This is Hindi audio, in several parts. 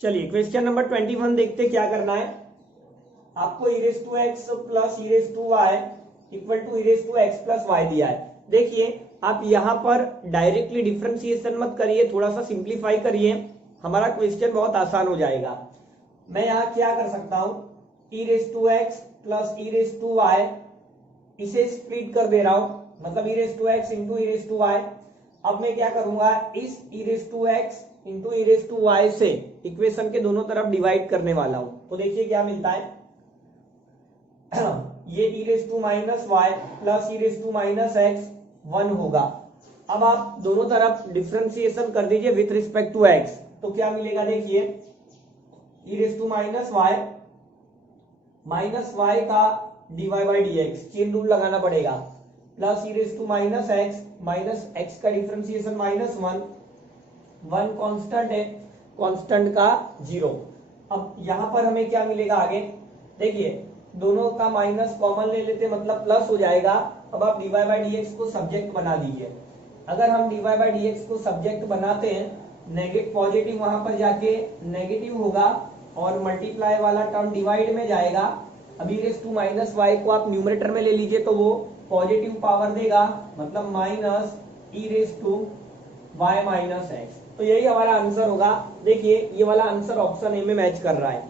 चलिए क्वेश्चन नंबर 21 देखते क्या करना है। आपको e raise to x plus e raise to y equal to e raise to x plus y दिया है। देखिए आप यहां पर डायरेक्टली डिफरेंशिएशन मत करिए, थोड़ा सा सिंप्लीफाई करिए, हमारा क्वेश्चन बहुत आसान हो जाएगा। मैं यहाँ क्या कर सकता हूं, e raise to x plus e raise to y, इसे स्प्लिट कर दे रहा हूं, मतलब e raise to x into e raise to y. अब मैं क्या करूंगा, इस e raise to x into e raise to y से इक्वेशन के दोनों तरफ डिवाइड करने वाला हूं। तो देखिए क्या मिलता है, ये e raise to minus y plus e raise to minus x 1 होगा। अब आप दोनों तरफ डिफरेंशिएशन कर दीजिए विथ रिस्पेक्ट टू एक्स, तो क्या मिलेगा देखिए, e raise to minus y का dy by d x, chain rule लगाना पड़ेगा, plus e raise to minus x का डिफरेंशिएशन -1 कांस्टेंट है, कांस्टेंट का 0। अब यहां पर हमें क्या मिलेगा आगे, देखिए दोनों का माइनस कॉमन ले लेते मतलब प्लस हो जाएगा। अब आप डीवाई बाई डी एक्स को सब्जेक्ट बना दीजिए। अगर हम डीवाई बाई डी एक्स को सब्जेक्ट बनाते हैं, नेगेटिव पॉजिटिव वहां पर जाके नेगेटिव होगा और मल्टीप्लाई वाला टर्म डिवाइड में जाएगा। अब ई रेज टू माइनस वाई को आप न्यूमरेटर में ले लीजिए तो वो पॉजिटिव पावर देगा, मतलब minus e raise to y minus x. तो यही हमारा आंसर होगा। देखिए ये वाला आंसर ऑप्शन ए में मैच कर रहा है।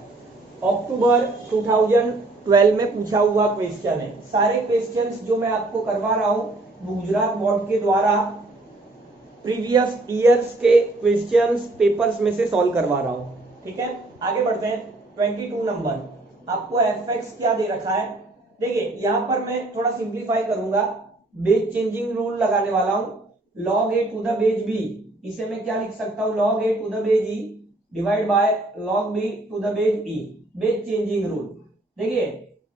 अक्टूबर 2012 में पूछा हुआ क्वेश्चन है। सारे क्वेश्चंस जो मैं आपको करवा रहा हूं गुजरात बोर्ड के द्वारा प्रीवियस ईयर्स के क्वेश्चंस पेपर्स में से सॉल्व करवा रहा हूं। ठीक है, आगे बढ़ते हैं। 22 नंबर आपको एफ क्या दे रखा है। देखिए यहां पर मैं थोड़ा सिंप्लीफाई करूंगा, बेज चेंजिंग रूल लगाने वाला हूं। log a to the base b, इसे मैं क्या लिख सकता हूं, log a to the base e divide by log b to the base e, base changing rule. देखिए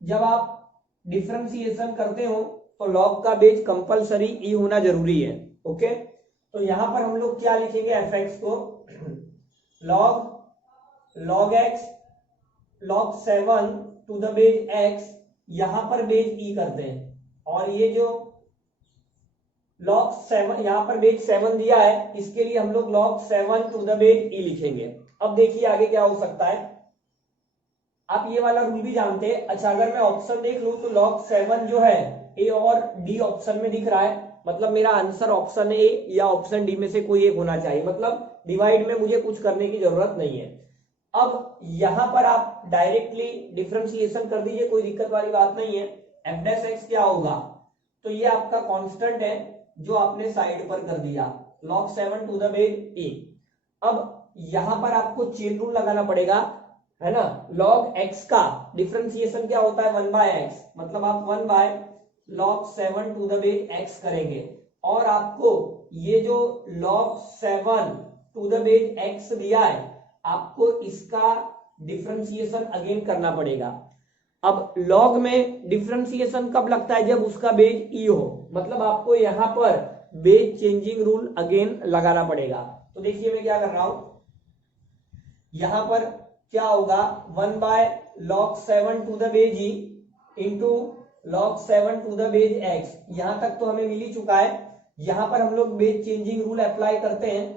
जब आप डिफरेंशिएशन करते हो तो log का बेज कंपलसरी e होना जरूरी है। ओके, तो यहां पर हम लोग क्या लिखेंगे, fx को log x log 7 to the base x, यहां पर बेज e करते हैं, और ये जो log 7 यहां पर बेज 7 दिया है, इसके लिए हम लोग log 7 to the base e लिखेंगे। अब देखिए आगे क्या हो सकता है, आप ये वाला रूल भी जानते हैं। अच्छा अगर मैं ऑप्शन देख लूं तो log 7 जो है ए और डी ऑप्शन में दिख रहा है, मतलब मेरा आंसर ऑप्शन ए या ऑप्शन डी में से कोई एक होना चाहिए, मतलब डिवाइड में मुझे कुछ करने की जरूरत नहीं है। अब यहां पर आप डायरेक्टली डिफरेंशिएशन कर दीजिए, कोई दिक्कत वाली बात नहीं है। एफ डैश एक्स क्या होगा, तो ये आपका कांस्टेंट है जो आपने साइड पर कर दिया, log 7 टू द बेज ए। अब यहां पर आपको चेन रूल लगाना पड़ेगा, है ना। log x का डिफरेंशिएशन क्या होता है, 1 बाय एक्स, मतलब आप 1 by log 7 to the base x करेंगे, और आपको ये जो log 7 to the base x दिया है, आपको इसका डिफरेंशिएशन अगेन करना पड़ेगा। अब log में डिफरेंशिएशन कब लगता है, जब उसका बेज e हो, मतलब आपको यहां पर बेज चेंजिंग रूल अगेन लगाना पड़ेगा। तो देखिए मैं क्या कर रहा हूं, यहां पर क्या होगा, 1 by log 7 to the base e into log 7 to the base x। यहां तक तो हमें मिल ही चुका है। यहां पर हम लोग बेज चेंजिंग रूल अप्लाई करते हैं,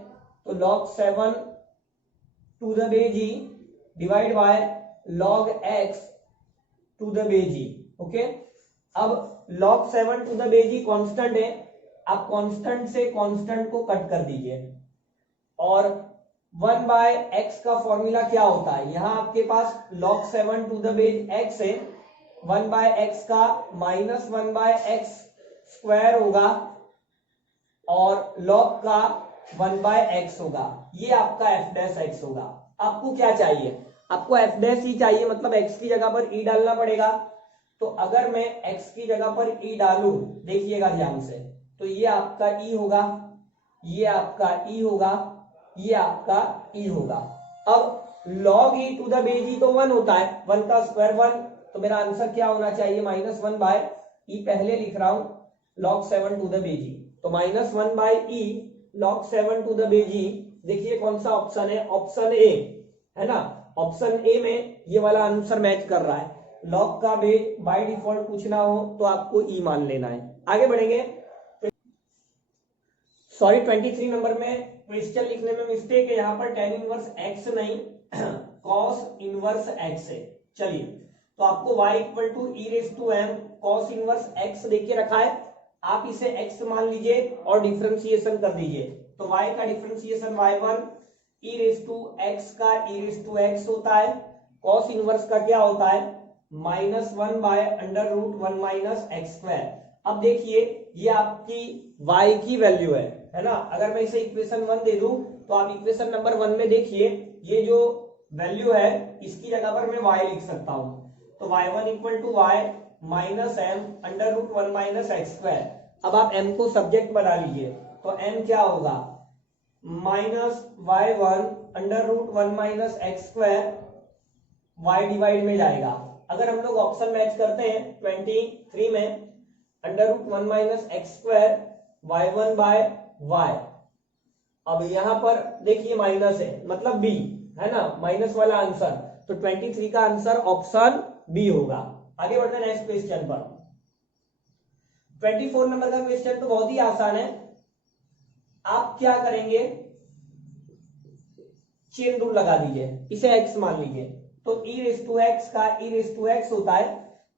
तो log 7 to the base e divide by log x to the base e। Okay, अब log 7 to the base e constant है, आप कांस्टेंट से कांस्टेंट को कट कर दीजिए, और 1 बाय एक्स का फॉर्मूला क्या होता है, यहां आपके पास log 7 to the base x है, 1 बाय एक्स का -1 बाय एक्स स्क्वायर होगा, और log का 1 बाय एक्स होगा। ये आपका एफ डैश एक्स होगा। आपको क्या चाहिए, आपको एफ डैश ही चाहिए, मतलब x की जगह पर e डालना पड़ेगा। तो अगर मैं x की जगह पर e डालूं, देखिएगा ध्यान से, तो ये आपका e होगा, ये आपका e होगा, ये आपका e होगा। अब log e to the base e तो 1 होता है, 1 का स्क्वायर 1, तो मेरा आंसर क्या होना चाहिए, -1 बाय e, पहले लिख रहा हूं log 7 to the base e, तो -1 by e log 7 to the base e। देखिए कौन सा ऑप्शन है, ऑप्शन ए है ना। ऑप्शन ए में ये वाला आंसर मैच कर रहा है। log का बेज बाय डिफॉल्ट पूछना हो तो आपको e मान लेना है। आगे बढ़ेंगे। सॉरी 23 नंबर में क्वेश्चन लिखने में मिस्टेक है, यहाँ पर tan इनवर्स x नहीं कॉस इनवर्स एक्स है। चलिए, तो आपको y equal to e raise to m cos inverse x देख के रखा है, आप इसे x मान लीजिए और डिफरेंशिएशन कर दीजिए। तो y का differentiation y1 e raise to x का ई रेस टू एक्स होता है, कॉस इनवर्स का क्या होता है -1 by under root 1 minus x square. अब देखिए ये आपकी y की वैल्यू है ना। अगर मैं इसे इक्वेशन 1 दे दूं तो आप इक्वेशन नंबर 1 में देखिए ये जो वैल्यू है इसकी जगह पर मैं y लिख सकता हूं। तो y1 equal to y minus m under root 1 minus x square. अब आप m को सब्जेक्ट बना लीजिए, तो m क्या होगा -y1 under root 1 minus x square, y divide में जाएगा। अगर हम लोग ऑप्शन मैच करते हैं 23 में under root 1 minus x square y1 by y। अब यहां पर देखिए माइनस है मतलब b है ना, माइनस वाला आंसर, तो 23 का आंसर ऑप्शन बी होगा। आगे बढ़ते हैं नेक्स्ट क्वेश्चन पर। 24 नंबर का क्वेश्चन तो बहुत ही आसान है। आप क्या करेंगे, चेन रूल लगा दीजिए, इसे x मान लीजिए। तो ई रेस टू एक्स का ई रेस टू एक्स होता है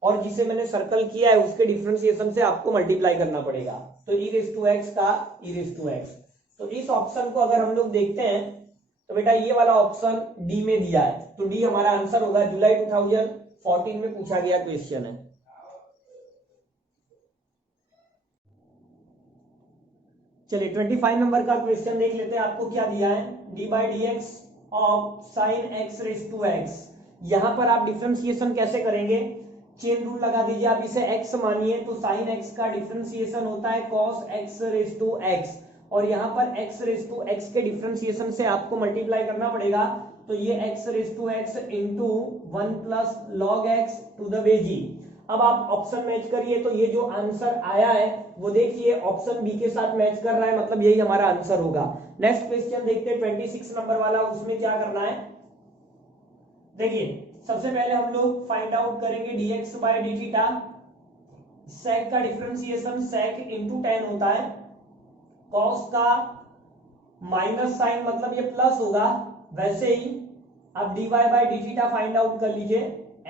और जिसे मैंने सर्कल किया है उसके डिफरेंशिएशन से आपको मल्टीप्लाई करना पड़ेगा। तो ई रेस टू एक्स का ई रेस टू एक्स। तो इस ऑप्शन को अगर हम लोग देखते हैं तो बेटा ये वाला ऑप्शन डी में दिया है, तो डी हमारा आंसर होगा। जुलाई 2014 में पूछा गया क्वेश्चन है। चलिए 25 नंबर का क्वेश्चन देख लेते हैं। आपको क्या दिया है, d by d x of sine x raise to x. यहां पर आप डिफरेंशिएशन कैसे करेंगे, चेन रूल लगा दीजिए। आप इसे x मानिए तो साइन x का डिफरेंशिएशन होता है cos x raise to x, और यहाँ पर x रेस टू x के डिफरेंशिएशन से आपको मल्टीप्लाई करना पड़ेगा। तो ये x raise to x into 1 plus log x to the base g। अब आप ऑप्शन मैच करिए तो ये जो आंसर आया है वो देखिए ऑप्शन बी के साथ मैच कर रहा है, मतलब यही हमारा आंसर होगा। नेक्स्ट क्वेश्चन देखते हैं 26 नंबर वाला। उसमें क्या करना है, देखिए सबसे पहले हम लोग फाइंड आउट करेंगे dx बाय डी थीटा। सेक का डिफरेंशिएशन सेक इंटू टेन होता है, कॉस का माइनस साइन मतलब ये प्लस होगा। वैसे ही अब dy by d theta find out कर लीजिए।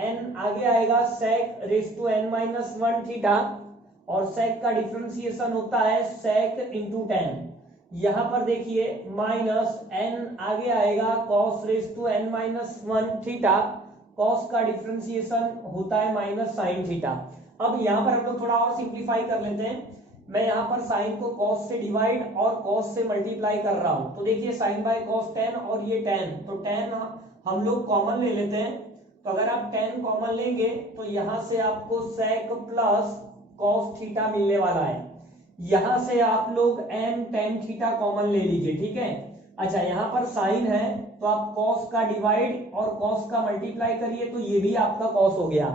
n आगे आएगा sec raise to n minus 1 theta, और सेक का डिफरेंशिएशन होता है सेक इंटू टेन। यहां पर देखिए माइनस n आगे आएगा cos raise to n minus 1 theta, cos का डिफरेंशिएशन होता है माइनस साइन थीटा। अब यहां पर हम लोग थोड़ा और सिंप्लीफाई कर लेते हैं। मैं यहां पर साइन को cos से डिवाइड और cos से मल्टीप्लाई कर रहा हूं। तो देखिए साइन बाय cos 10 और ये 10, तो 10 हम लोग कॉमन ले लेते हैं। तो अगर आप 10 कॉमन लेंगे तो यहां से आपको sec प्लस cos थीटा मिलने वाला है। यहां से आप लोग n tan थीटा कॉमन ले लीजिए, ठीक है। अच्छा यहाँ पर साइन है तो आप cos का डिवाइड और cos का मल्टीप्लाई करिए, तो ये भी आपका cos हो गया।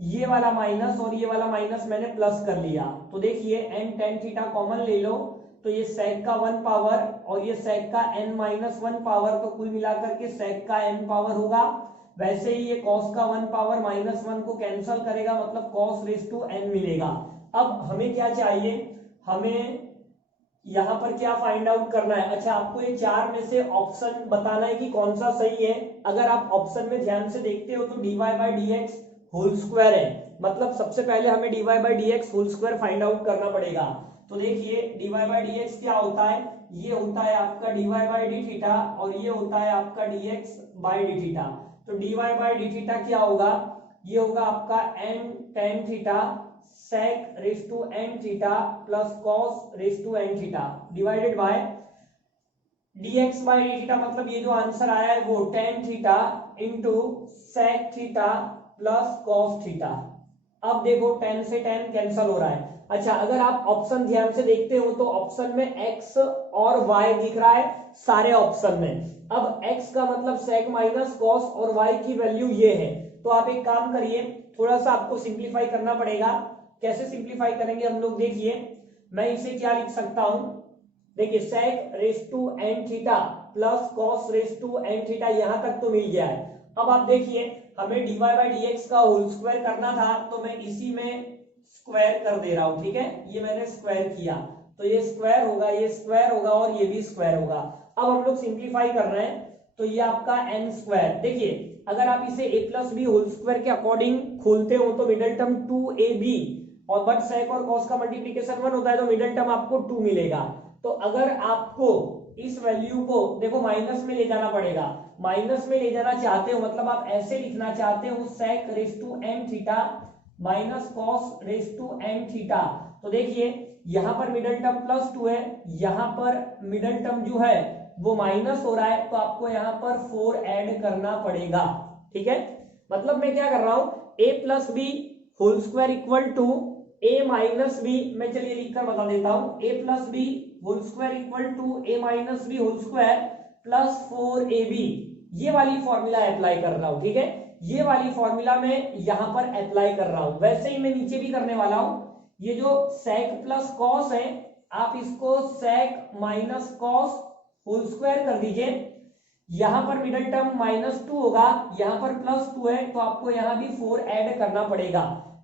ये वाला माइनस और ये वाला माइनस मैंने प्लस कर लिया। तो देखिए n tan थीटा कॉमन ले लो तो ये sec का 1 पावर और ये sec का n माइनस 1 पावर, तो कुल मिलाकर के sec का n पावर होगा। वैसे ही ये cos का 1 पावर माइनस 1 को कैंसिल करेगा, मतलब cos रेस टू n मिलेगा। अब हमें क्या चाहिए, हमें यहां पर क्या फाइंड आउट करना है। अच्छा आपको ये चार में से ऑप्शन बताना है कि कौन सा सही है। अगर आप ऑप्शन में ध्यान से देखते हो तो dy by d x whole square है, मतलब सबसे पहले हमें dy by d x whole square find out करना पड़ेगा। तो देखिए dy बाई डी एक्स क्या होता है, ये होता है आपका dy बाई डी थीटा और ये होता है आपका dx बाई डी थीटा। तो dy बाई डी थीटा क्या होगा, ये होगा आपका n tan theta sec raise to n theta plus cos raise to n theta divided by dx by d theta, मतलब ये जो आंसर आया है वो tan theta into sec theta plus cos theta. अब देखो tan से tan कैंसिल हो रहा है। अच्छा अगर आप ऑप्शन ध्यान से देखते हो तो ऑप्शन में x और y दिख रहा है सारे ऑप्शन में। अब x का मतलब sec माइनस cos और y की वैल्यू ये है। तो आप एक काम करिए, थोड़ा सा आपको सिंप्लीफाई करना पड़ेगा। कैसे सिंप्लीफाई करेंगे हम लोग, देखिए मैं इसे क्या लिख सकता हूं, देखिए sec raise to n theta plus cos raise to n theta, यहां तक तो मिल गया है। अब आप देखिए हमें dy बाई डी एक्स का होल स्क्वायर करना था, तो मैं इसी में स्क्वायर कर दे रहा हूं, ठीक है। ये मैंने स्क्वायर किया तो ये स्क्वायर होगा, ये स्क्वायर होगा और ये भी स्क्वायर होगा। अब हम लोग सिंप्लीफाई कर रहे हैं तो ये आपका n स्क्वायर। देखिए अगर आप इसे a plus b whole square के अकॉर्डिंग खोलते हो तो मिडिल टर्म 2ab, और बट sec और cos का मल्टीप्लीकेशन 1 होता है तो मिडिल टर्म आपको 2 मिलेगा। तो अगर आपको इस वैल्यू को देखो माइनस में ले जाना पड़ेगा, माइनस में ले जाना चाहते हो मतलब आप ऐसे लिखना चाहते हो sec raise to n theta minus cos raise to n theta. तो देखिए यहां पर मिडिल टर्म प्लस 2 है, यहां पर मिडिल टर्म जो है वो माइनस हो रहा है, तो आपको यहां पर 4 ऐड करना पड़ेगा। ठीक है, मतलब मैं क्या कर रहा हूं, a plus b whole square equal to a minus b, मैं चलिए लिखकर बता देता हूं, a plus b whole square equal to a minus b whole square plus 4ab, ये वाली फॉर्मूला अप्लाई कर रहा हूं। ठीक है, ये वाली फॉर्मूला में यहां पर अप्लाई कर रहा हूं। वैसे ही मैं नीचे भी करने वाला हूं, ये जो sec प्लस cos है आप इसको sec minus cos whole square कर दीजिए, यहां पर मिडिल टर्म -2 होगा, यहां पर +2 है तो आपको यहां भी 4 ऐड करना पड़ेगा।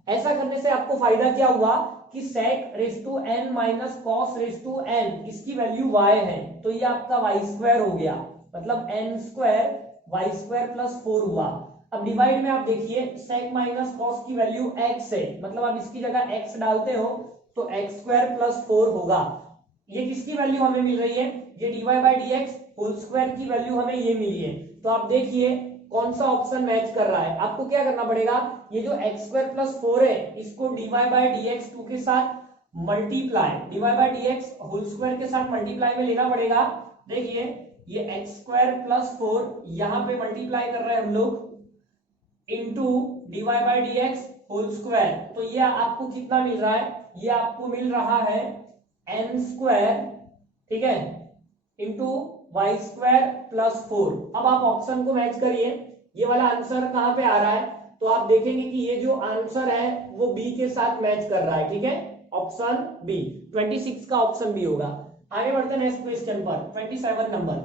ऐसा करने से आपको फायदा क्या हुआ कि sec raise to n minus cos raise to n इसकी वैल्यू y है, तो ये आपका y स्क्वायर हो गया, मतलब n square y square plus 4 हुआ। अब डिवाइड में आप देखिए sec माइनस cos की वैल्यू x है, मतलब आप इसकी जगह x डालते हो तो x स्क्वायर प्लस 4 होगा। ये किसकी वैल्यू हमें मिल रही है, ये dy by d x whole square की वैल्यू हमें ये मिली है। तो आप देखिए कौन सा ऑप्शन मैच कर रहा है। आपको क्या करना पड़ेगा, ये जो x स्क्वायर प्लस 4 है इसको dy बाई डी एक्स 2 के साथ multiply, dy by d x whole square के साथ मल्टीप्लाई में लेना पड़ेगा। देखिए ये x स्क्वायर प्लस 4 यहाँ पे मल्टीप्लाई कर रहे हैं हम लोग into dy by d x whole square, तो ये आपको कितना मिल रहा है, ये आपको मिल रहा है n स्क्वायर, ठीक है, इंटू वाई स्क्वायर प्लस 4। अब आप ऑप्शन को मैच करिए, ये वाला आंसर कहां पे आ रहा है, तो आप देखेंगे कि ये जो आंसर है वो बी के साथ मैच कर रहा है। ठीक है, ऑप्शन बी 26 का ऑप्शन बी होगा। आगे बढ़ते हैं नेक्स्ट क्वेश्चन पर, 27 नंबर।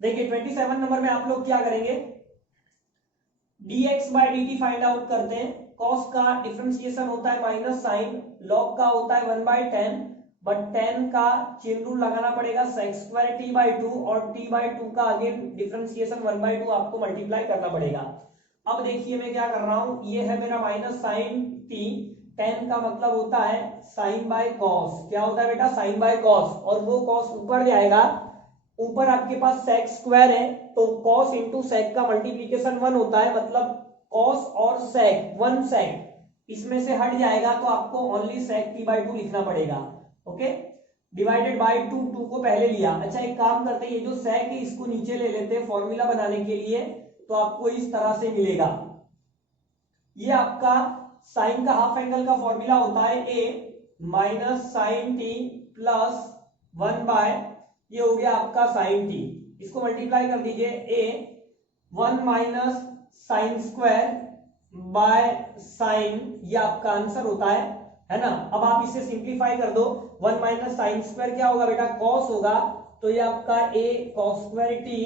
देखिए 27 नंबर में आप लोग क्या करेंगे, dx by dt find out करते हैं। cos का डिफरेंशिएशन होता है माइनस साइन, log का होता है 1/10, बट 10 का चेन रूल लगाना पड़ेगा sec स्क्वायर t बाई 2, और t बाई 2 का अगेन डिफरेंशिएशन 1/2 आपको मल्टीप्लाई करना पड़ेगा। अब देखिए मैं क्या कर रहा हूं, ये है मेरा माइनस साइन t, 10 का मतलब होता है साइन बाय कॉस, क्या होता है बेटा, साइन बाय कॉस, और वो कॉस ऊपर जाएगा, ऊपर आपके पास sec स्क्वायर है तो cos इंटू sec का मल्टीप्लीकेशन 1 होता है, मतलब cos और sec 1 sec इसमें से हट जाएगा तो आपको ओनली sec t बाई 2 लिखना पड़ेगा। ओके, डिवाइडेड बाय 2, 2 को पहले लिया। अच्छा एक काम करते हैं, ये जो sec है इसको नीचे ले लेते हैं फॉर्मूला बनाने के लिए, तो आपको इस तरह से मिलेगा। ये आपका साइन का हाफ एंगल का फॉर्मूला होता है a minus sine t plus 1 by, ये हो गया आपका साइन टी, इसको मल्टीप्लाई कर दीजिए, a 1 minus sine square by sine, ये आपका आंसर होता है ना। अब आप इसे सिंप्लीफाई कर दो, 1 माइनस साइन स्क्वायर क्या होगा बेटा, कॉस होगा, तो ये आपका a cos square T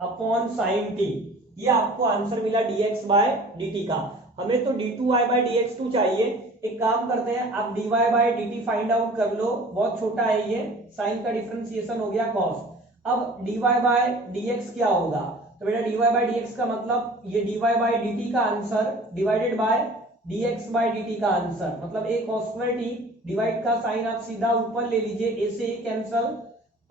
upon sine T, ये आपको आंसर मिला dx बाय dt का। हमें तो d2y बाय dx2 चाहिए, एक काम करते हैं, आप dy by dt find out कर लो, बहुत छोटा है ये, साइन का डिफरेंशिएशन हो गया cos। अब dy बाय dx क्या होगा, तो बेटा dy बाय dx का मतलब ये dy बाय dt का answer divided by dx by dt का आंसर, मतलब a cos square t, divide का साइन आप सीधा ऊपर ले लीजिए, a से a कैंसल,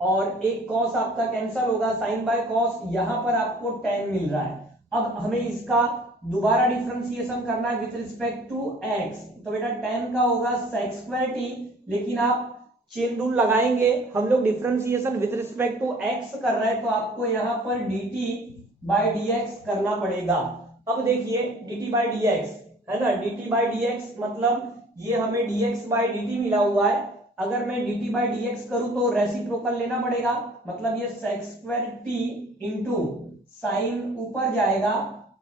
और एक cos आपका कैंसल होगा, साइन बाय cos, यहां पर आपको tan मिल रहा है। अब हमें इसका दोबारा डिफरेंशिएशन करना है विथ रिस्पेक्ट टू x, तो बेटा tan का होगा sec स्क्वायर t, लेकिन आप चेन रूल लगाएंगे, हम लोग differentiation with respect to x कर रहे हैं तो आपको यहां पर dt बाय dx करना पड़ेगा। अब देखिए dt बाय dx है ना, dt बाय dx मतलब ये हमें dx बाय dt मिला हुआ है, अगर मैं dt बाय dx करूं तो रेसिप्रोकल लेना पड़ेगा, मतलब ये sec square t into sine ऊपर जाएगा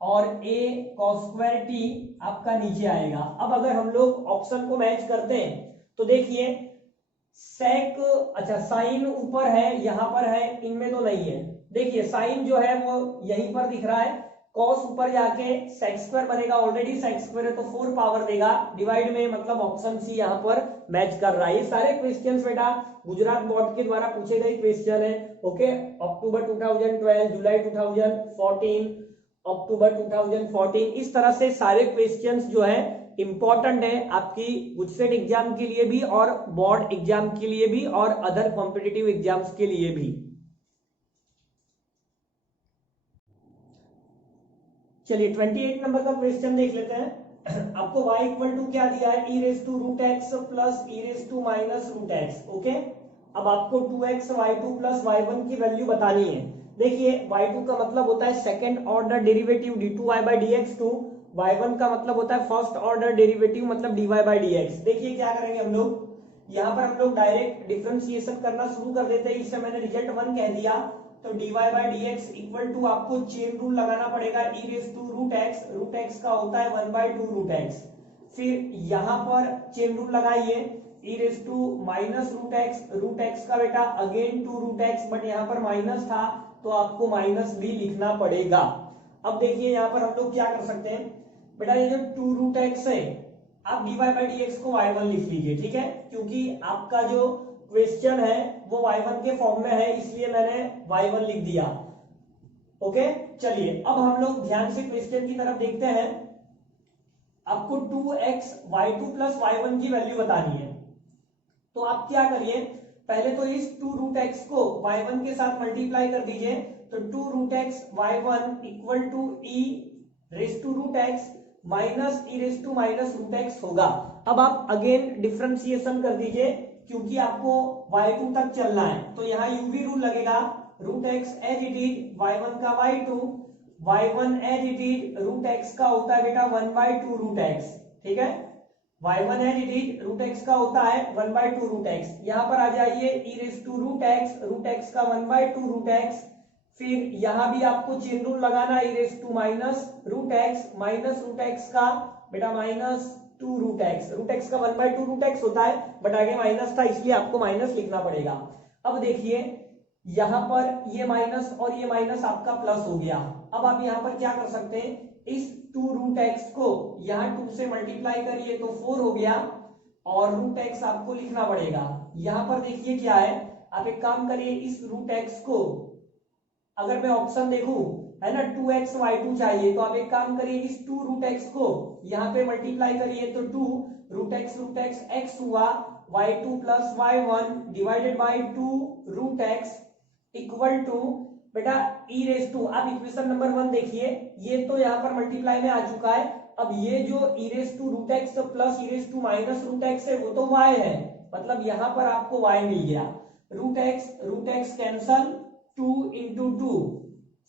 और a cos स्क्वायर t आपका नीचे आएगा। अब अगर हम लोग ऑप्शन को मैच करते हैं तो देखिए sec, अच्छा साइन ऊपर है, यहां पर है, इनमें तो नहीं है। देखिए साइन जो है वो यहीं पर दिख रहा है, कॉस ऊपर जाके सेक स्क्वायर बनेगा, ऑलरेडी सेक स्क्वायर है तो 4 पावर देगा, डिवाइड में मतलब ऑप्शन सी यहाँ पर मैच कर रहा है। ये सारे क्वेश्चंस बेटा गुजरात बोर्ड के द्वारा पूछे गए क्वेश्चन है। ओके, अक्टूबर 2012, जुलाई 2014, अक्टूबर 2014, इस तरह से सारे क्वेश्चंस जो है इंपॉर्टेंट है आपकी गुजसेट एग्जाम के लिए भी और बोर्ड एग्जाम के लिए भी और अदर कॉम्पिटिटिव एग्जाम्स के लिए भी। चलिए 28 नंबर का क्वेश्चन देख लेते हैं। आपको y इक्वल टू क्या दिया है, e raise to root x plus e raise to minus root x. Okay, अब आपको 2x y2 प्लस y1 की वैल्यू बतानी है। देखिए y2 का मतलब होता है second order derivative d2y by dx2, y1 का मतलब होता है फर्स्ट ऑर्डर डेरिवेटिव मतलब dy बाई dx। देखिए क्या करेंगे हम लोग, यहाँ पर हम लोग डायरेक्ट डिफरेंशिएशन करना शुरू कर देते हैं। इससे मैंने रिजल्ट 1 कह दिया, तो dy by dx equal to आपको चेन रूल लगाना पड़ेगा, e raise to root x का होता है 1/2 रूट एक्स। फिर यहाँ पर चेन रूल लगाइए, e raise to minus root x का बेटा अगेन 2 रूट एक्स, बट यहाँ पर माइनस था तो आपको माइनस भी लिखना पड़ेगा। अब देखिए यहाँ पर हम लोग क्या कर सकते हैं बेटा, ये जो 2 रूट एक्स है आप dy बाई dx को y1 लिख लीजिए, ठीक है, क्योंकि आपका जो क्वेश्चन है वो y1 के फॉर्म में है इसलिए मैंने y1 लिख दिया। ओके, चलिए अब हम लोग ध्यान से क्वेश्चन की तरफ देखते हैं। आपको 2x y2 प्लस y1 की वैल्यू बतानी है, तो आप क्या करिए, पहले तो इस 2 रूट एक्स को y1 के साथ मल्टीप्लाई कर दीजिए, तो 2 root x y1 equal to e raise to root x minus e raise to minus root x होगा। अब आप अगेन डिफरेंशिएशन कर दीजिए, क्योंकि आपको y2 तक चलना है, तो यहाँ uv रूल लगेगा, root x as it is y1 का y1 as it is root x का होता है बेटा 1/2 रूट एक्स, ठीक है, y1 as it is root x का होता है 1/2 रूट एक्स। यहाँ पर आ जाइए e raise to root x का 1/2 रूट एक्स, फिर यहाँ भी आपको चेन रूल लगाना, e raise to minus root x का बेटा माइनस 2 रूट एक्स का 1/2 रूट एक्स होता है, बट आगे माइनस था इसलिए आपको माइनस लिखना पड़ेगा। अब देखिए यहाँ पर ये माइनस और ये माइनस आपका प्लस हो गया। अब आप यहाँ पर क्या कर सकते हैं, इस 2 रूट एक्स को यहाँ 2 से मल्टीप्लाई करिए तो 4 हो गया, और रूट एक्स आपको लिखना पड़ेगा। यहाँ पर देखिए क्या है, आप एक काम करिए, इस रूट एक्स को अगर मैं ऑप्शन देखूं है ना 2x y2 चाहिए, तो आप एक काम करिए, इस 2 रूट एक्स को यहाँ पे मल्टीप्लाई करिए तो 2 रूट एक्स x हुआ, y2 plus y1 divided by 2 root x equal to बेटा e रेस टू। आप इक्वेशन नंबर 1 देखिए, ये तो यहाँ पर मल्टीप्लाई में आ चुका है। अब ये जो e raise to root x plus e raise to minus root x है वो तो y है, मतलब यहाँ पर आपको y मिल गया। रूट एक्स कैंसल, 2 इंटू 2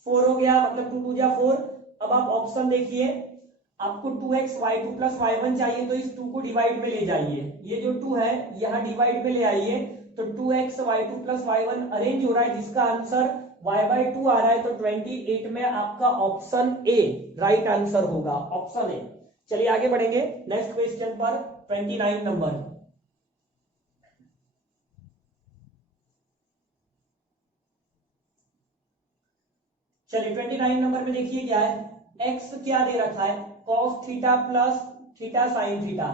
4 हो गया, मतलब 2 2 जा 4। अब आप ऑप्शन देखिए, आपको 2x y2 प्लस y1 चाहिए, तो इस 2 को डिवाइड में ले जाइए, ये जो 2 है यहाँ डिवाइड में ले आइए, तो 2x y2 plus y1 arrange हो रहा है, जिसका आंसर y/2 आ रहा है, तो 28 में आपका ऑप्शन ए राइट आंसर होगा, ऑप्शन ए। चलिए आगे बढ़ेंगे नेक्स्ट क्वेश्चन पर, 29 नंबर। चलिए 29 नंबर में देखिए क्या है, x क्या दे रखा है, cos theta plus theta sine theta,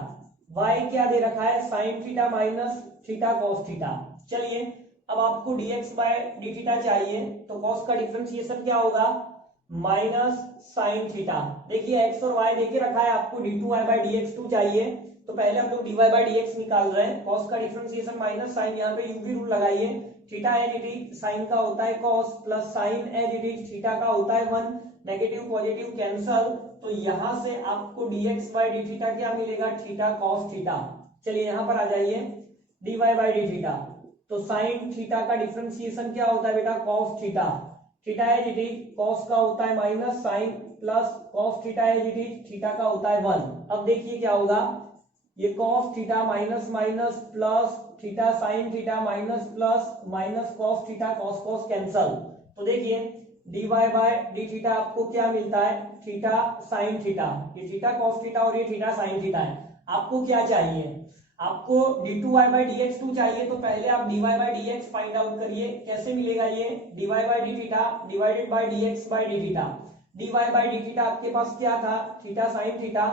y क्या दे रखा है, sine theta minus theta cos theta. चलिए अब आपको dx बाय डी थीटा चाहिए, तो cos का डिफरेंशिएशन क्या होगा, माइनस साइन थीटा। देखिए x और y देके रखा है, आपको d2y बाय dx2 चाहिए, तो पहले हम लोग dy बाय dx निकाल रहे हैं, cos का डिफरेंशिएशन माइनस साइन, यहाँ पे uv रूल लगाइए, theta as it is sine का होता है cos plus sine as it is theta का होता है 1, नेगेटिव पॉजिटिव कैंसल, तो यहां से आपको dx बाय डी थीटा क्या मिलेगा, थीटा cos थीटा। चलिए यहां पर आ जाइए, dy बाय डी थीटा, तो साइन थीटा का डिफरेंशिएशन क्या होता है बेटा, cos theta, theta as it is cos का होता है minus sine plus cos theta as it is theta का होता है 1। अब देखिए क्या होगा, ये cos theta minus minus plus theta sine theta minus plus minus cos theta cos cancel, तो देखिए dy बाय डी थीटा आपको क्या मिलता है, थीटा साइन थीटा, ये थीटा cos थीटा और ये थीटा साइन थीटा है। आपको क्या चाहिए, आपको d2y बाई dx2 चाहिए, तो पहले आप dy by dx find out करिए, कैसे मिलेगा ये, dy by d theta divided by dx by d theta, d y by d theta आपके पास क्या था, theta sine theta,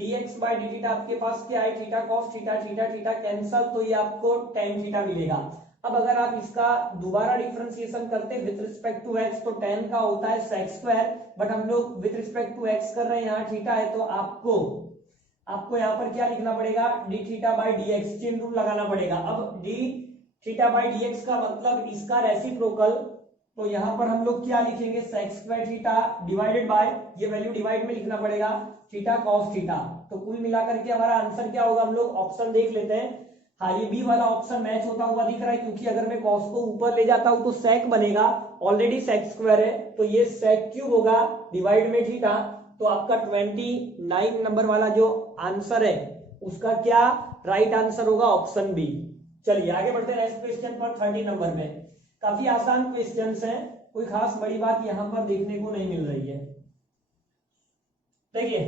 dx by d theta आपके पास क्या है, theta cos theta, theta theta cancel, तो ये आपको tan थीटा मिलेगा। अब अगर आप इसका दोबारा डिफरेंशिएशन करते हैं विद रिस्पेक्ट टू x, तो tan का होता है sec स्क्वायर, बट हम लोग विद रिस्पेक्ट टू x कर रहे हैं, यहाँ थीटा है, तो आपको यहाँ पर क्या लिखना पड़ेगा, D theta by d x, chain rule लगाना पड़ेगा। अब D theta by d x का मतलब इसका रेसिप्रोकल, तो यहाँ पर हम लोग क्या लिखेंगे, sec square theta divided bye, ये वैल्यू डिवाइड में लिखना पड़ेगा, थीटा कॉस थीटा। तो कुल मिलाकर के हमारा आंसर क्या होगा, हम लोग ऑप्शन देख लेते हैं। हाँ, ये बी वाला ऑप्शन मैच होता हुआ दिख रहा है, क्योंकि अगर मैं कॉस को ऊपर ले जाता हूं तो sec बनेगा, ऑलरेडी sec स्क्वायर है, तो ये sec क्यूब होगा डिवाइड में थीटा। तो आपका 29 नंबर वाला जो आंसर है उसका क्या राइट आंसर होगा, ऑप्शन बी। चलिए आगे बढ़ते हैं नेक्स्ट क्वेश्चन पर, 30 नंबर में। काफी आसान क्वेश्चंस हैं, कोई खास बड़ी बात यहां पर देखने को नहीं मिल रही है। देखिए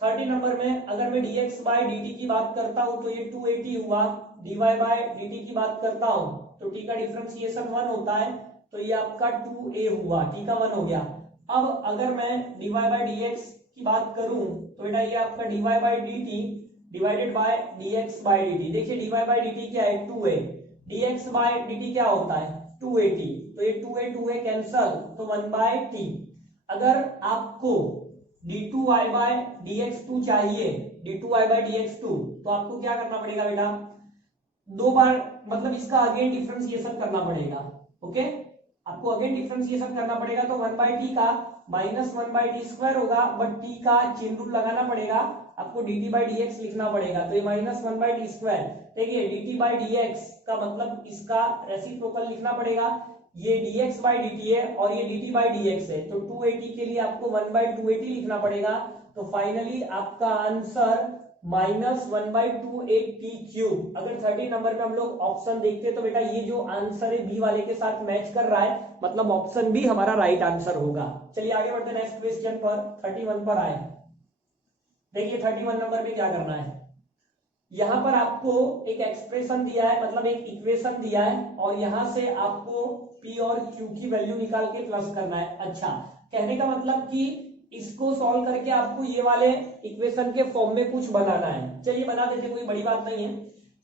30 नंबर में अगर मैं dx बाई dt की बात करता हूं तो ये 280 हुआ, dy बाई dt की बात करता हूं तो t का डिफरेंशिएशन 1 होता है, तो ये आपका 2a हुआ, t का 1 हो गया। अब अगर मैं dy बाई dx की बात करूं तो बेटा ये आपका dy by dt divided by dx by dt। देखिए dy बाई dt क्या है, 2a, dx बाई dt क्या होता है, 2at, तो ये 2a कैंसल, तो 1 बाय t। अगर आपको d2y बाय dx2 चाहिए, d2y बाय dx2, तो आपको क्या करना पड़ेगा बेटा, दो बार मतलब इसका अगेन डिफरेंशिएशन करना पड़ेगा। ओके, आपको अगेन डिफरेंशिएशन करना पड़ेगा, तो 1 बाई टी का माइनस 1 बाई टी स्क्वायर होगा, बट टी का चेन रूल लगाना पड़ेगा, आपको dt बाई dx लिखना पड़ेगा, तो ये माइनस 1 बाई टी स्क्वायर। देखिए dt बाई dx का मतलब इसका रेसिप्रोकल लिखना पड़ेगा, ये dx बाई dt है और ये dt बाई dx है, तो 280 के लिए आपको 1 बाई 280 लिखना पड़ेगा। तो फाइनली आपका आंसर माइनस 1 बाई 280 क्यूब। अगर 30 नंबर पे हम लोग ऑप्शन देखते हैं तो बेटा ये जो आंसर है बी वाले के साथ मैच कर रहा है, मतलब ऑप्शन बी हमारा राइट आंसर होगा। चलिए आगे बढ़ते हैं नेक्स्ट क्वेश्चन पर, 31 पर आए। देखिए 31 नंबर पे क्या करना है, यहां पर आपको एक एक्सप्रेशन दिया है, मतलब एक इक्वेशन दिया है, और यहां से आपको P और Q की वैल्यू निकाल के प्लस करना है। अच्छा, कहने का मतलब कि इसको सॉल्व करके आपको ये वाले इक्वेशन के फॉर्म में कुछ बनाना है। चलिए बना देते, कोई बड़ी बात नहीं है।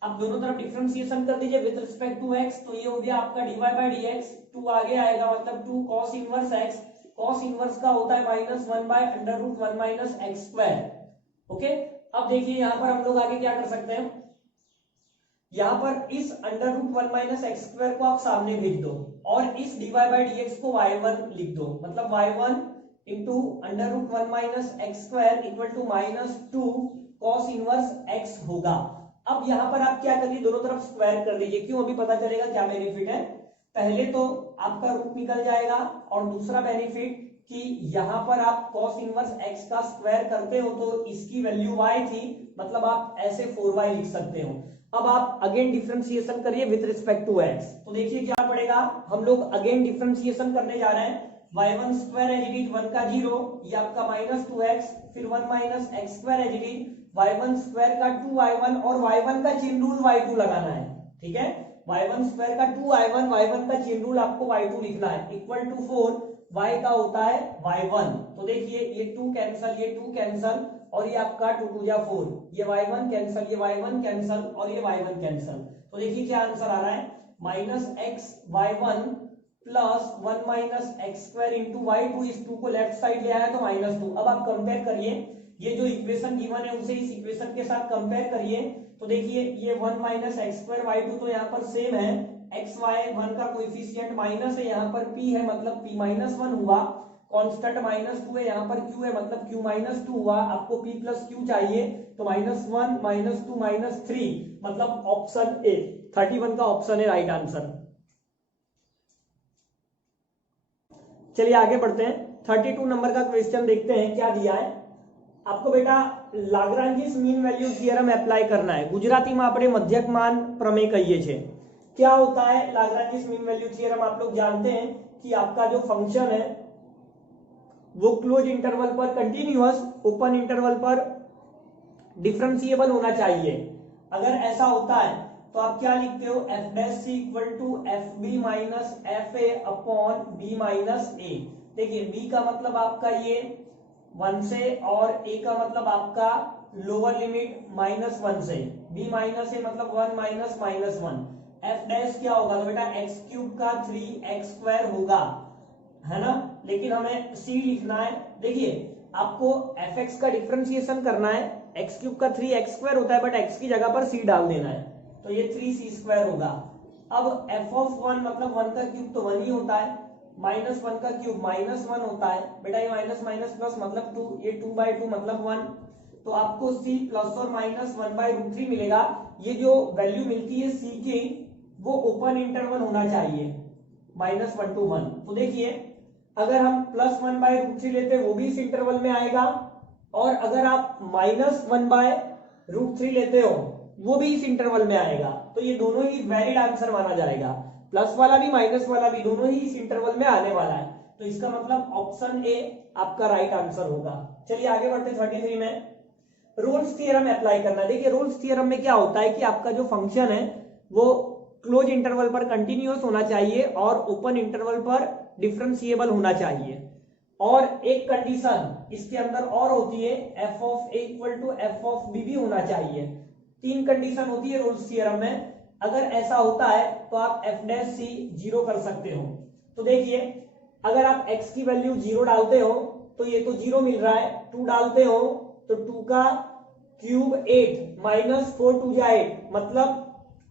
अब दोनों तरफ डिफरेंशिएशन कर दीजिए विद रिस्पेक्ट टू x, तो ये हो गया आपका dy बाई dx, 2 आगे आएगा, मतलब 2 cos inverse x, cos inverse का होता है minus 1 by under root 1 minus x square. Okay, अब देखिए यहां पर हम लोग आगे क्या कर सकते हैं, यहां पर इस under root 1 minus x square को आप सामने भेज दो और इस dy बाई dx को y1 लिख दो, मतलब y1 into under root 1 minus x square equal to minus 2 cos inverse x होगा। अब यहां पर आप क्या करिए, दोनों तरफ स्क्वायर कर दीजिए, क्यों, अभी पता चलेगा क्या बेनिफिट है। पहले तो आपका रूट निकल जाएगा, और दूसरा बेनिफिट कि यहां पर आप cos इनवर्स x का स्क्वायर करते हो तो इसकी वैल्यू y थी, मतलब आप ऐसे 4y लिख सकते हो। अब आप अगेन डिफरेंशिएशन करिए विद रिस्पेक्ट टू x, तो देखिए क्या पड़ेगा, हम लोग अगेन डिफरेंशिएशन करने जा रहे हैं, y1 square as it is 1 का 0, ये आपका माइनस 2x, फिर 1 minus x square as it is y1 स्क्वायर का 2y1, और y1 का चेन रूल y2 लगाना है। ठीक है, y1 स्क्वायर का 2y1, y1 का चेन रूल आपको y2 लिखना है, इक्वल टू 4, y का होता है y1, तो देखिए ये 2 कैंसल, ये 2 कैंसल, और ये आपका 2 2 जा 4, ये y1 कैंसल, ये y1 कैंसल, और ये y1 कैंसल, तो देखिए क्या आंसर आ रहा है, minus x y1 plus 1 minus x square into y2, इस 2 को लेफ्ट साइड ले आया तो माइनस 2। अब आप कंपेयर करिए, ये जो इक्वेशन गिवन है उसे इस इक्वेशन के साथ कंपेयर करिए, तो देखिए ये 1 माइनस एक्स स्क्वायर y2 तो यहाँ पर सेम है, एक्स वाई 1 का कोएफिशिएंट माइनस है, यहाँ पर p है, मतलब p माइनस 1 हुआ, कांस्टेंट माइनस 2 है, यहाँ पर q है, मतलब q माइनस 2 हुआ, आपको p प्लस q चाहिए, तो माइनस 1 माइनस 2 माइनस 3, मतलब ऑप्शन ए 31 का ऑप्शन है राइट आंसर। चलिए आगे बढ़ते हैं, 32 नंबर का क्वेश्चन देखते हैं क्या दिया है आपको। बेटा लाग्रांजिस मीन वैल्यू थ्योरम एप्लाई करना है, गुजराती में આપણે મધ્યકમાન પ્રમેય કહીએ છીએ। क्या होता है लाग्रांजिस मीन वैल्यू थ्योरम, आप लोग जानते हैं कि आपका जो फंक्शन है वो क्लोज इंटरवल पर कंटिन्यूअस, ओपन इंटरवल पर डिफरेंशिएबल होना चाहिए। अगर ऐसा होता है तो आप क्या लिखते हो, F dash C equal to F B minus F A upon B minus A. देखिए बी का मतलब आपका ये 1 से और ए का मतलब आपका लोअर लिमिट -1 से, बी माइनस ए मतलब 1 माइनस -1। एफ डैश क्या होगा, तो बेटा एक्स क्यूब का 3x स्क्वायर होगा, है ना। लेकिन हमें सी लिखना है। देखिए आपको एफ एक्स का डिफरेंशिएशन करना है, एक्स क्यूब का 3x स्क्वायर होता है बट एक्स की जगह पर सी डाल देना है, तो ये 3c स्क्वायर होगा। अब एफ ऑफ 1 मतलब 1 का क्यूब तो 1 ही होता है, -1 का क्यूब -1 होता है, बेटा ये माइनस माइनस प्लस मतलब 2, ये 2/2 मतलब 1, तो आपको c प्लस और माइनस 1/√3 मिलेगा। ये जो वैल्यू मिलती है c की वो ओपन इंटरवल होना चाहिए, -1 to 1। तो देखिए अगर हम +1/√3 लेते हैं वो भी इस इंटरवल में आएगा, और अगर आप -1/√3 लेते हो वो भी इस इंटरवल में आएगा, तो ये दोनों ही वैलिड आंसर माना जाएगा। प्लस वाला भी माइनस वाला भी दोनों ही इस इंटरवल में आने वाला है, तो इसका मतलब ऑप्शन ए आपका राइट आंसर होगा। चलिए आगे बढ़ते 33 में। रोल्स थ्योरम अप्लाई करना। देखिए रोल्स थ्योरम में क्या होता है कि आपका जो फंक्शन है वो क्लोज इंटरवल पर कंटिन्यूअस होना चाहिए और ओपन इंटरवल पर डिफरेंशिएबल होना चाहिए, और एक कंडीशन इसके अंदर और होती है, f of a equal to f of b भी होना चाहिए। 3 कंडीशन होती है रोल्स थ्योरम में। अगर ऐसा होता है तो आप एफ डैश सी 0 कर सकते हो। तो देखिए अगर आप x की वैल्यू 0 डालते हो तो ये तो 0 मिल रहा है, 2 डालते हो तो 2 का क्यूब 8 -4 2 जा 8, मतलब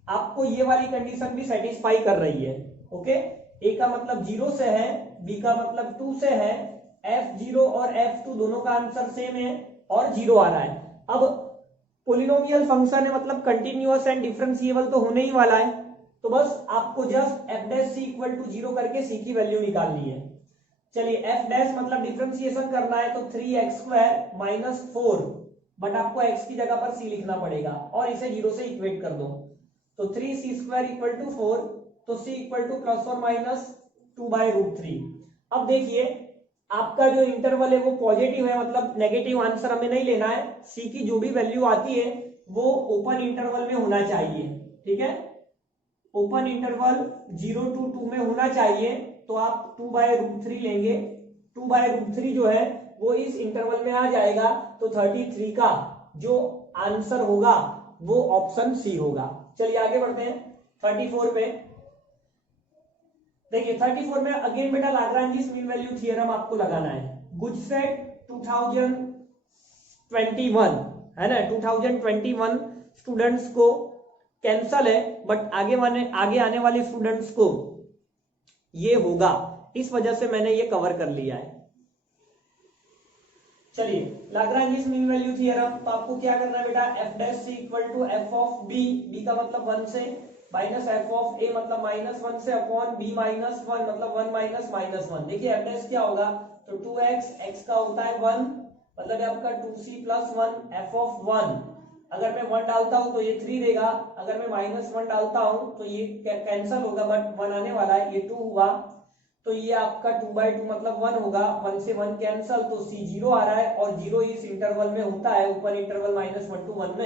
आपको ये वाली कंडीशन भी सेटिस्फाई कर रही है। ओके, ए का मतलब 0 से है, बी का मतलब 2 से है, f0 और f2 दोनों का आंसर सेम है और 0 आ रहा है। अब पोलिनोमियल फंक्शन है मतलब कंटिन्यूअस एंड डिफरेंशिएबल तो होने ही वाला है, तो बस आपको just f dash c equal to 0 करके c की वैल्यू निकालनी है। चलिए f डैश मतलब डिफरेंशिएशन करना है तो 3x स्क्वायर -4, बट आपको x की जगह पर c लिखना पड़ेगा और इसे 0 से इक्वेट कर दो, तो 3c स्क्वायर इक्वल टू 4, तो c इक्वल टू प्लस और माइनस 2/√3। अब देखिए आपका जो इंटरवल है वो पॉजिटिव है, मतलब नेगेटिव आंसर हमें नहीं लेना है, c की जो भी वैल्यू आती है वो ओपन इंटरवल में होना चाहिए, ठीक है। ओपन इंटरवल 0 to 2 में होना चाहिए, तो आप 2/√3 लेंगे, 2/√3 जो है वो इस इंटरवल में आ जाएगा, तो 33 का जो आंसर होगा वो ऑप्शन सी होगा। चलिए आगे बढ़ते हैं 34 पे। देखिए 34 में अगेन बेटा लाग्रांजीस मीन वैल्यू थ्योरम आपको लगाना है। गुजसेट 2021 है ना, 2021 स्टूडेंट्स को कैंसल है, बट आगे आने वाले स्टूडेंट्स को ये होगा, इस वजह से मैंने ये कवर कर लिया है। चलिए लाग्रांजीस मीन वैल्यू थ्योरम, तो आपको क्या करना है बेटा, f dash C equal to f of b, b का मतलब 1 से, माइनस एफ ऑफ ए मतलब -1 से अपॉन बी -1 मतलब 1 माइनस -1। देखिए एफ डैश क्या होगा, तो 2x, x का होता है 1, मतलब आपका 2c प्लस 1 एफ ऑफ 1। अगर मैं 1 डालता हूं तो ये 3 देगा, अगर मैं -1 डालता हूं तो ये कैंसल होगा, बट 1 आने वाला है, ये 2 हुआ, तो ये आपका 2/2 मतलब 1 होगा, 1 से 1 कैंसल, तो c 0 आ रहा है, और 0 इस इंटरवल में होता है, ऊपर इंटरवल -1 to 1 में।